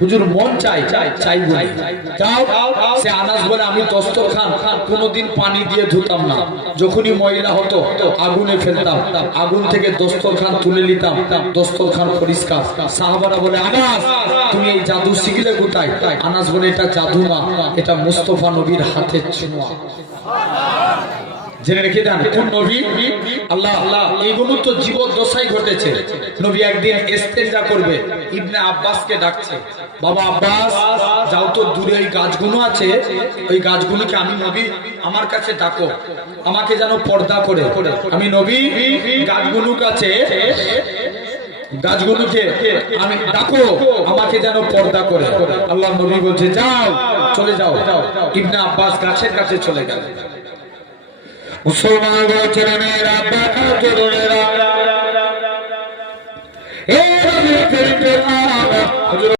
হুজুর মন চাই চাই বলে যাও। সে আনাস বলে আমি দস্তরখান কোনোদিন পানি দিয়ে ধুতাম না, যখনই ময়লা হতো আগুনে ফেলতাম, আগুন থেকে দস্তরখান তুলে নিতাম, দস্তরখান পরিষ্কার। সাহাবারা বলে আনাস তুমি এই জাদু শিখলে কোথায়? আনাস বলে এটা জাদু না, এটা মুস্তাফা নবীর হাতের ছোঁয়া। জেনে রেখে দেন কোন নবী? আল্লাহ এইগুলো তো জীবদ্দশায় ঘটেছে। নবী একদিন ইস্তেঞ্জা করবে, ইবনে আব্বাসকে ডাকছে, বাবা আব্বাস যাও তো দূরে ওই গাছগুলো আছে, ওই গাছগুলোকে আমি নবী আমার কাছে ডাকো, আমাকে যেন পর্দা করে। আমি নবী গাছগুলোর কাছে, গাছগুলোকে আমি ডাকো, আমাকে যেন পর্দা করে। আল্লাহ নবী বলছে যাও, চলে যাও। ইবনে আব্বাস গাছের কাছে চলে গেল। মুসলমান ছেলেমেয়েরা, তরুণেরা,